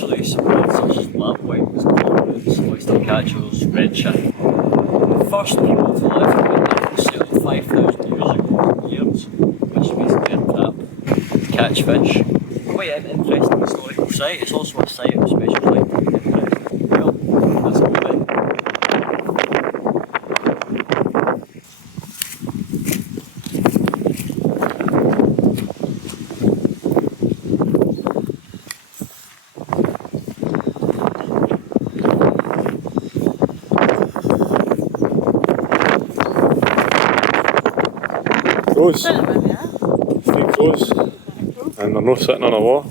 eventually spread such as lapwings, cormorants, oyster catchers, redshift. The first people to live here were settled 5,000 years ago, which basically a trap to catch fish. Quite an interesting historical site. It's also a site of special scientific interest. Well, that's all right. Crows. 3 crows. And they're not sitting on a wall.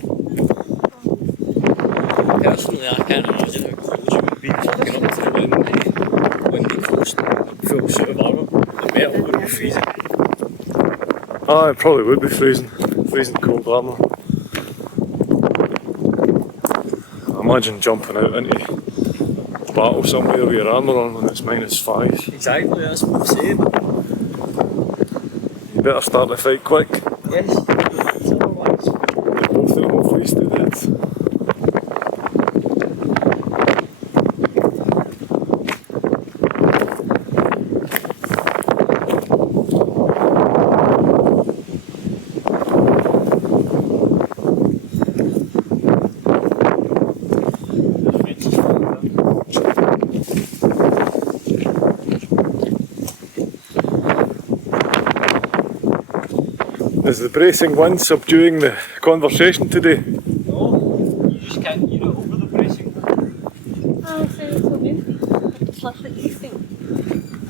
Personally, I can't imagine how close you would be walking up to the windy coast in full suit of armour. The metal would be freezing. Ah, it probably would be freezing. Freezing cold armour. I imagine jumping out into battle somewhere with your armour on when it's -5. Exactly, that's what I'm saying. You better start the fight quick. Yes, otherwise. They're both at home freeze to death. Is the bracing wind subduing the conversation today? No, you just can't hear it over the bracing. Oh, so it's so windy. It's lovely evening.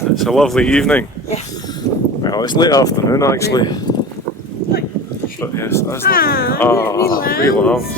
It's a lovely evening. Yes. Well, it's late afternoon actually. Look. But yes, that's Ah, lovely. Wee lambs.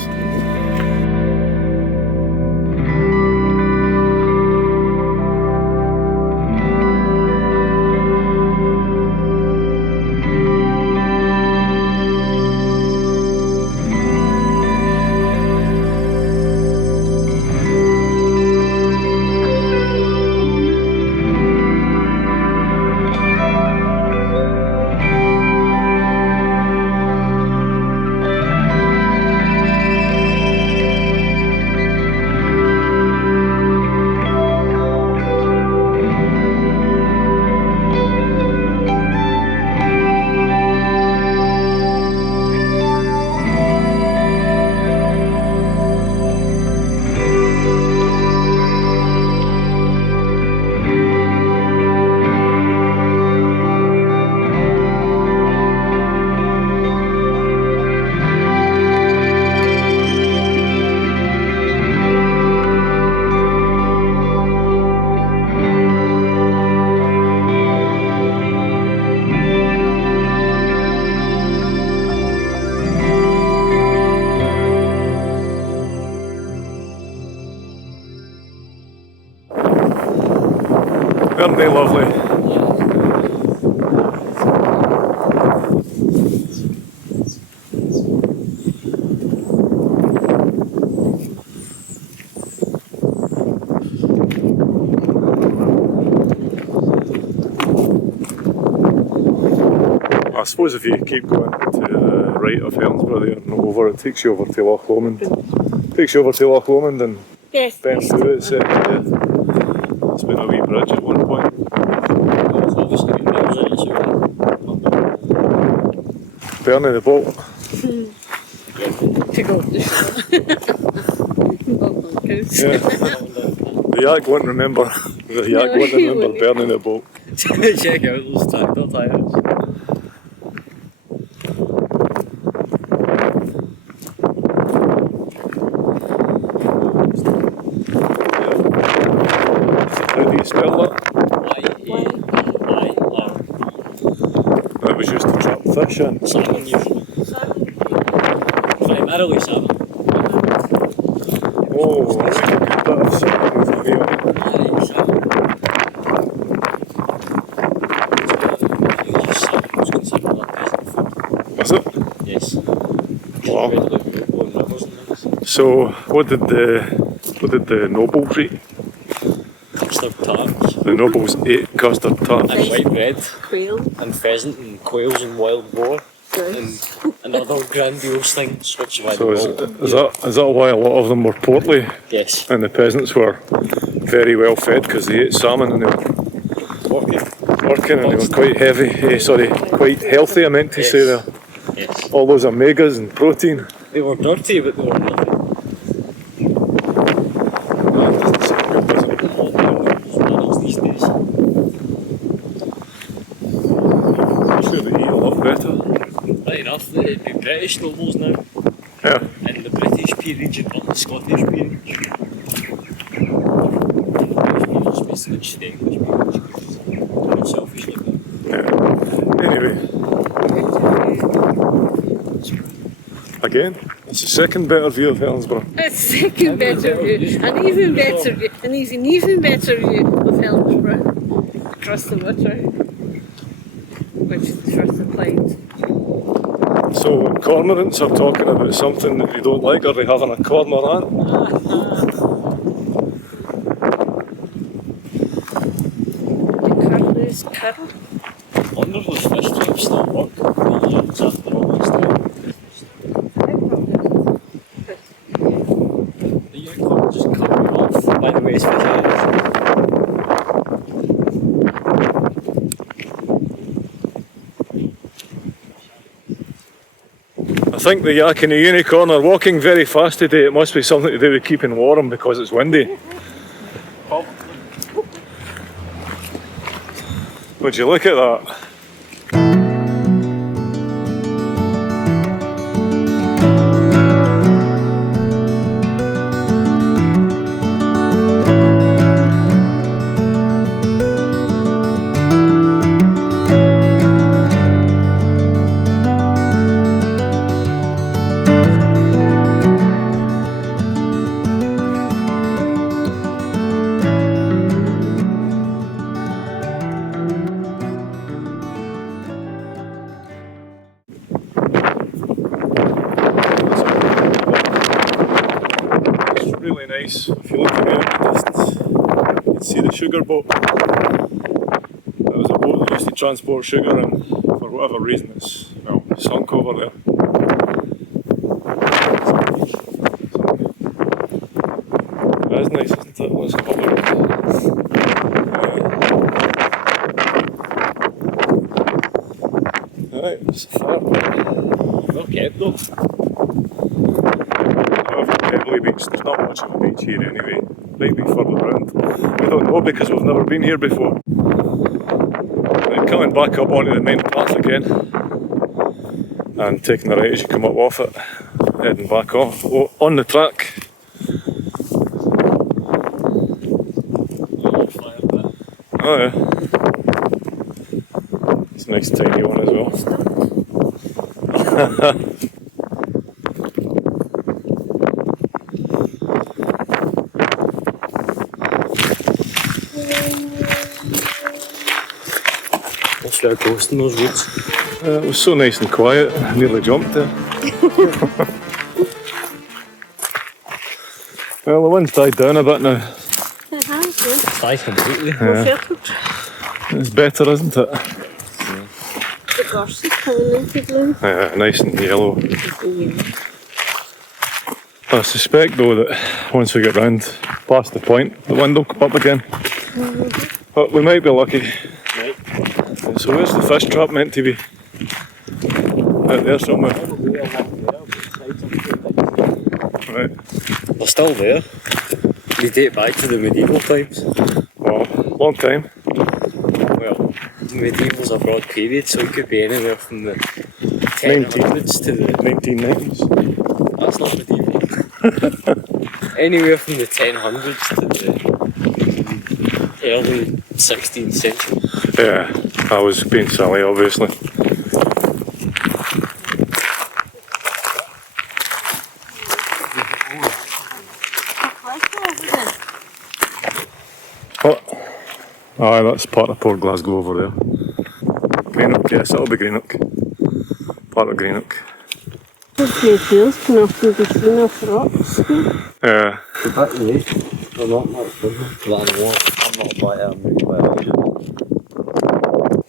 Aren't they lovely? I suppose if you keep going to the right of Helensburgh there and over, it takes you over to Loch Lomond. Takes you over to Loch Lomond and Yes. bends through it, set to death. It's been a wee bridge at one point. It's obviously got nails in it, so Bernie the boat. To go to the shore. Yeah. The yak won't remember. The yak won't he remember wouldn't. burning the boat. check out those tractor tyres. How do you spell that? I-A-I-R. That was used to trap fish in. Salmon usually. Primarily salmon. Oh, that's a good bit of salmon with the on it. Aye, salmon. Salmon was considered a peasant food. Was it? Yes. Wow. Rivers and things. So, what did the nobles eat? Custard tarts. The nobles ate custard tarts. And white bread. Quail. And pheasant and quails and wild boar. and other grandiose things, which is why So they're is that why a lot of them were portly? yes, And the peasants were very well fed because they ate salmon and they were working and they were quite heavy, quite healthy, I meant to say there. Yes. All those omegas and protein. They were dirty, but they were healthy. That doesn't sound good, does it? All the models these days. I'm sure they eat a lot better. Right enough, they'd be British nobles now, Yeah. in the British peerage and not the Scottish peerage. It's the English peerage. I'm selfish like that. Yeah. Anyway. Again, it's the second better view of Helensburgh. A second better view, an even better view, an even better view of Helensburgh across the water, which is the River Clyde. So cormorants are talking about something that you don't like. Are they having a cormorant? The Cardross curl. I wonder if those fish traps still work years after all this time. The unicorn just cut me off by the waist for I think the yak and the unicorn are walking very fast today. It must be something to do with keeping warm because it's windy. Would you look at that? Really nice. If you look away in the distance, you can see the sugar boat. That was a boat that used to transport sugar, and for whatever reason, it's sunk over there. That is nice, isn't it? Let's have a look. Right, it's far. well kept though. However, Pebbly Beach, there's not much of a beach here anyway. Might be further around. We don't know because we've never been here before. Right, coming back up onto the main path again and taking the right as you come up off it, heading back off on the track. Oh yeah. It's a nice tiny one as well. Let's go ghost in those woods. It was so nice and quiet, I nearly jumped there. Well, the wind's died down a bit now. It has, yeah. Die completely. Yeah. It's better, isn't it? The gorse is coming into bloom. Yeah, nice and yellow. Yeah. I suspect though that once we get round past the point, the wind will come up again. But we might be lucky. Right. So where's the fish trap meant to be? Out there somewhere. Right. They're still there. They date back to the medieval times. Well, long time. Well, medieval's a broad period, so it could be anywhere from the 1000s to the 1990s. That's not medieval. Anywhere from the 1000s to the early 16th century. Yeah, I was being silly, obviously. What? Aye, that's part of Port Glasgow over there. Greenock, yes, that'll be Greenock. Part of Greenock. Those hills can often be seen off rocks. Yeah. The back way, they're not much bigger than what I'm not by a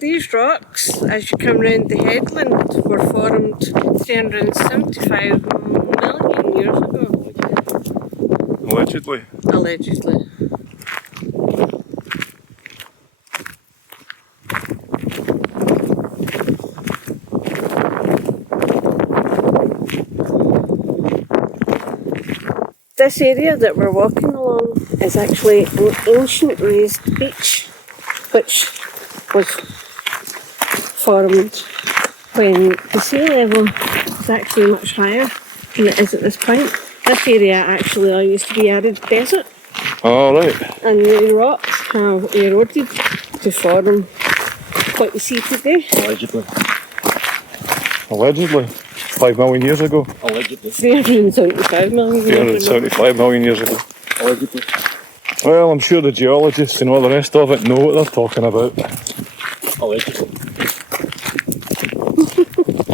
these rocks, as you come round the headland, were formed 375 million years ago, Allegedly. allegedly. This area that we're walking along is actually an ancient raised beach, which was formed when the sea level was actually much higher than it is at this point. This area actually all used to be arid desert, Oh, right. and the rocks have eroded to form what you see today. Allegedly. Allegedly. 5 million years ago. Allegedly. 375 million years ago. 375 million years ago. Allegedly. Well, I'm sure the geologists and all the rest of it know what they're talking about. Allegedly.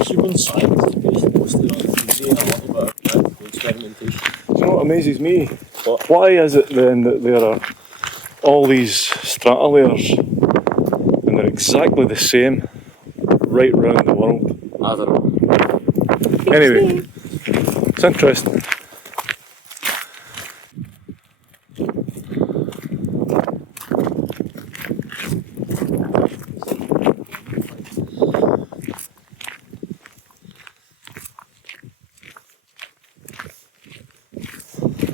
Human science is based mostly on theory and a little bit of practical experimentation. Do you know what amazes me? What? Why is it then that there are all these strata layers and they're exactly the same right around the world? I don't know. Anyway, it's interesting.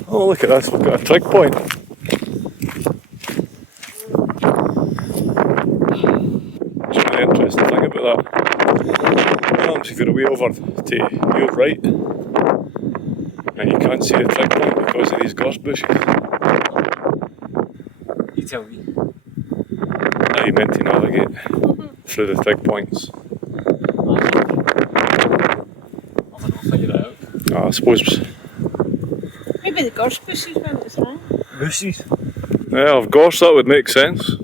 Oh, look at this, we've got a trig point. It's a really interesting thing about that. If you're away over to your right and you can't see the trig point because of these gorse bushes. You tell me. Are you meant to navigate through the trig points? I don't know, figure it out. I suppose. Maybe the gorse bushes went as high. Bushes? Yeah, of course that would make sense.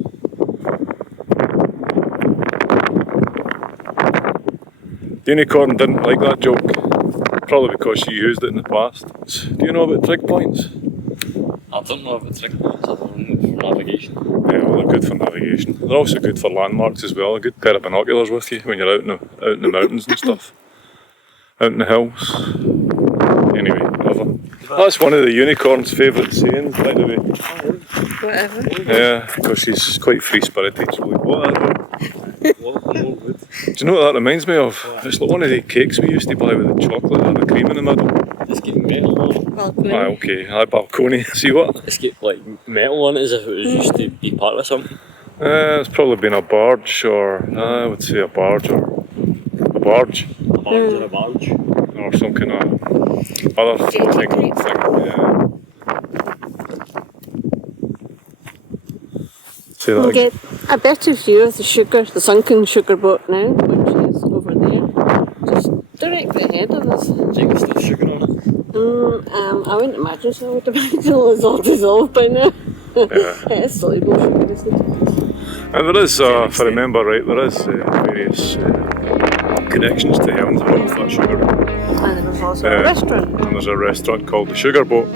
The unicorn didn't like that joke, probably because she used it in the past. Do you know about trig points? I don't know about trig points, I don't know for navigation. Yeah, well, they're good for navigation. They're also good for landmarks as well. A good pair of binoculars with you when you're out in the mountains and stuff. Out in the hills. Anyway, whatever. That's one of the unicorn's favourite sayings, by the way. Whatever. Yeah, because she's quite free-spirited. She's like, whatever. More wood. Do you know what that reminds me of? It's like one of the cakes we used to buy with the chocolate and the cream in the middle. It's got metal on it. Balcony. Ah, okay. Aye, balcony. See what? It's got like metal on it as if it was used to be part of something. It's probably been a barge, or I would say a barge, or a barge, A barge or a barge. or some kind of other Jetty thing. Yeah. Say that You again. get a better view of the sunken sugar boat now, which is over there, just directly ahead of us. Do you think there's still sugar on it? I wouldn't imagine so. I would imagine it's all dissolved by now. Yeah. It is soluble sugar, isn't it? And there is, if I remember right, there is various connections to Helensburgh with that sugar boat. And there was also a restaurant. And there's a restaurant called the Sugar Boat.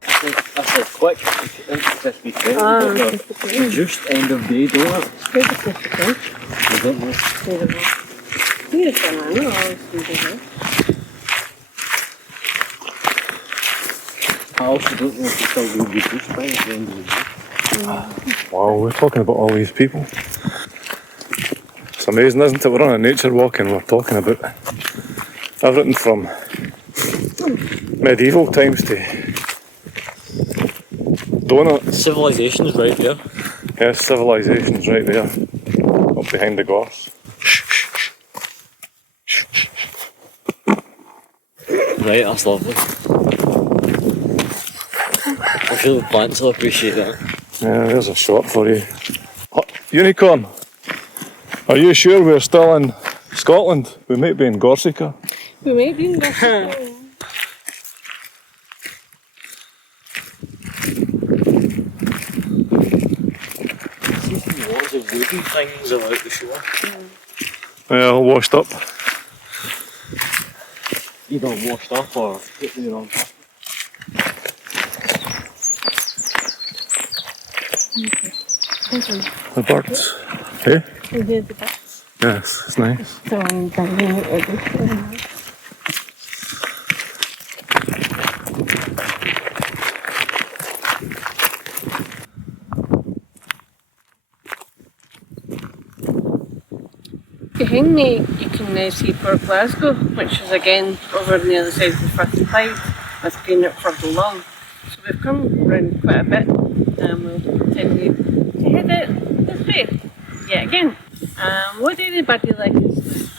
That's a quick 50-50. Just end of day donut. Here's a 50 cent. I don't know. There we go. Here's banana, always do that. I also don't know if it's still going to be juiced by the end of the day. Wow, we're talking about all these people. It's amazing, isn't it? We're on a nature walk and we're talking about everything from medieval times to donuts. Civilization's right there. Yes, civilization's right there, up behind the gorse. Right, that's lovely. I'm sure the plants will appreciate that. Yeah, there's a shot for you. Oh, Unicorn, are you sure we're still in Scotland? We might be in Corsica. We might be in this. Seems to be lots of wooden things about the shore. Yeah, all washed up. Either washed up or put there on top. The birds. Hey? We did the best. Yes, it's nice. So I'm banging it over. Behind me you can see Port Glasgow, which is again over on the other side of the River Clyde, with been it further along. So we've come round quite a bit and we'll continue to head out this way yet again. Would anybody like us?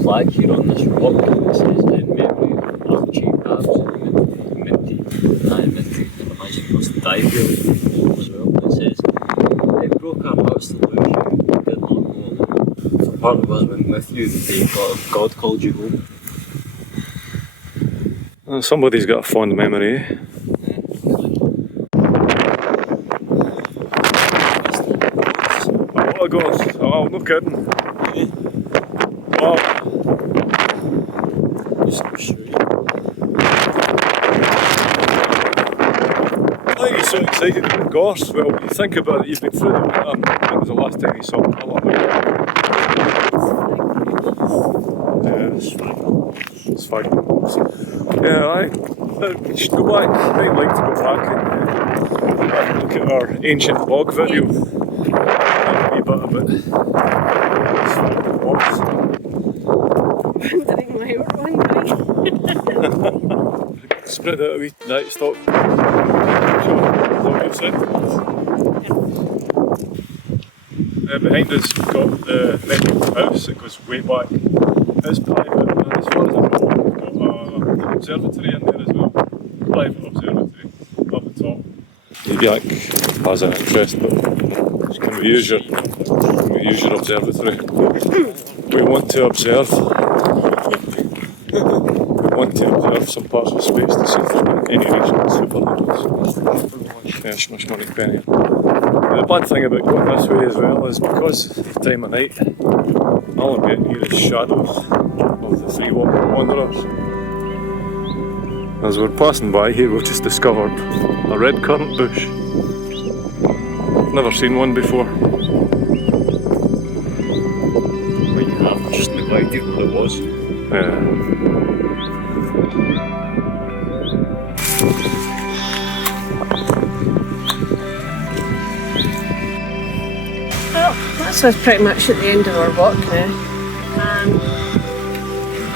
Flag here on this rock that says in memory of Archie Minty. I imagine it was the dive reel as well. It says, it broke our hearts to lose you, we did not go alone. For part of us went with you the day God called you home. Well, somebody's got a fond memory, eh? Oh, God. Oh, no kidding. Wow. I think he's so excited about Gorse. Well, you think about it, you've been through the winter. When was the last time you saw a colour? Yeah, it's fine. Yeah, we should go back. I'd like to go back and look at our ancient log video. A wee bit of it. Wondering why we're wondering. Spread out a wee. Right, stop. Is that what you said? Behind us we've got the Metro house that goes way back. It's private, and as far as I know we've got an observatory in there as well. Private observatory up the top. Yak has an interest, but can we use your observatory? We want to observe. We want to observe some parts of space to see if there's any regional supernova. Yeah, smush money penny. The bad thing about going this way as well is because of the time of night, all I'm getting here is shadows of the three wanderers. As we're passing by here, we've just discovered a red currant bush. I've never seen one before. Well, you have just no idea what it was. Well, that's us pretty much at the end of our walk now.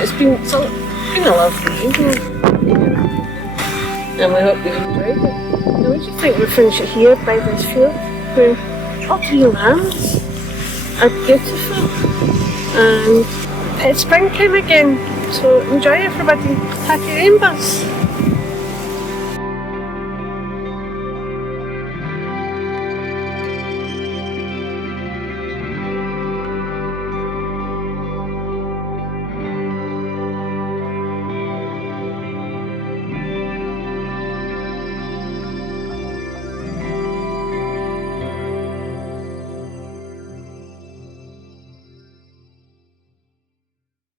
It's been a lovely evening. And we hope you've enjoyed it. Now we just think we'll finish it here by this field where all three lands are beautiful and it's springtime again, so enjoy everybody. Happy rainbows!